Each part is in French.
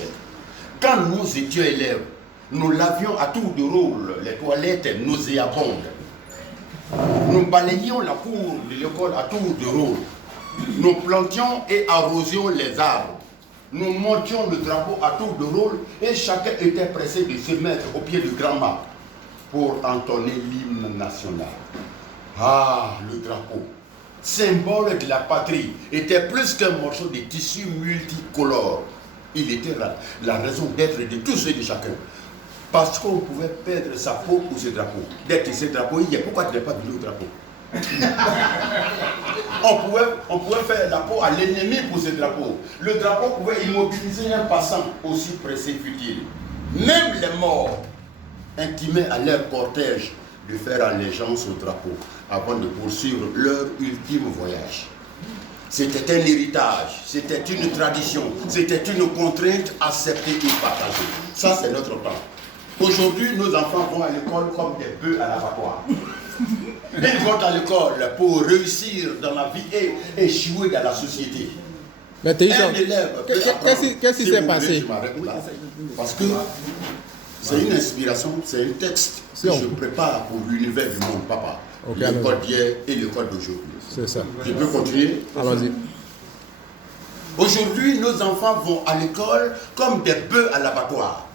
Niger. Quand nous étions élèves, nous lavions à tour de rôle les toilettes nauséabondes. Nous balayions la cour de l'école à tour de rôle. Nous plantions et arrosions les arbres. Nous montions le drapeau à tour de rôle et chacun était pressé de se mettre au pied du grand mât pour entonner l'hymne national. Ah, le drapeau, symbole de la patrie, était plus qu'un morceau de tissu multicolore. Il était la raison d'être de tous et de chacun. Parce qu'on pouvait perdre sa peau pour ce drapeau. D'être ce drapeau, il y a pourquoi tu n'es pas venu au drapeau? on pouvait faire la peau à l'ennemi pour ce drapeau. Le drapeau pouvait immobiliser un passant aussi pressé fut-il. Même les morts intimaient à leur cortège de faire allégeance au drapeau avant de poursuivre leur ultime voyage. C'était un héritage, c'était une tradition, c'était une contrainte acceptée et partagée. Ça, c'est notre temps. Aujourd'hui, nos enfants vont à l'école comme des bœufs à l'abattoir. Ils vont à l'école pour réussir dans la vie et échouer dans la société. Mais qu'est-ce qui s'est passé? Parce que c'est une inspiration, c'est un texte que je prépare pour l'univers du monde, papa. Okay, l'école d'hier et l'école d'aujourd'hui. C'est ça. Je peux continuer? Allons-y. Aujourd'hui, nos enfants vont à l'école comme des bœufs à l'abattoir.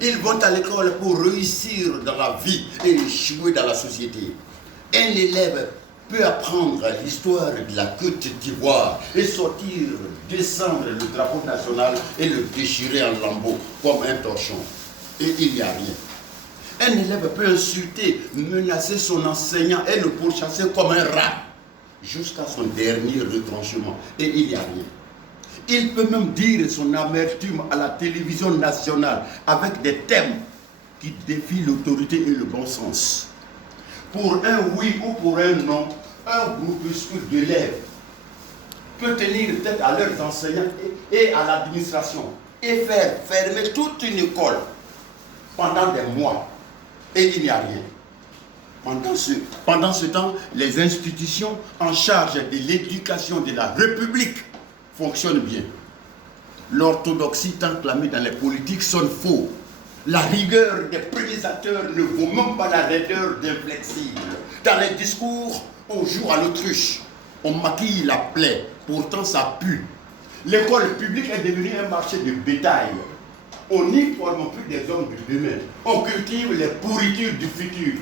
Ils vont à l'école pour réussir dans la vie et échouer dans la société. Un élève peut apprendre l'histoire de la Côte d'Ivoire et sortir, descendre le drapeau national et le déchirer en lambeaux comme un torchon. Et il n'y a rien. Un élève peut insulter, menacer son enseignant et le pourchasser comme un rat jusqu'à son dernier retranchement. Et il n'y a rien. Il peut même dire son amertume à la télévision nationale avec des thèmes qui défient l'autorité et le bon sens. Pour un oui ou pour un non, un groupuscule d'élèves peut tenir tête à leurs enseignants et à l'administration et faire fermer toute une école pendant des mois. Et il n'y a rien. Pendant ce temps, les institutions en charge de l'éducation de la République fonctionnent bien. L'orthodoxie tant clamée dans les politiques sonne faux. La rigueur des premiers acteurs ne vaut même pas la raideur d'inflexibles. Dans les discours, on joue à l'autruche. On maquille la plaie, pourtant ça pue. L'école publique est devenue un marché de bétail. On n'y forme plus des hommes du demain. On cultive les pourritures du futur.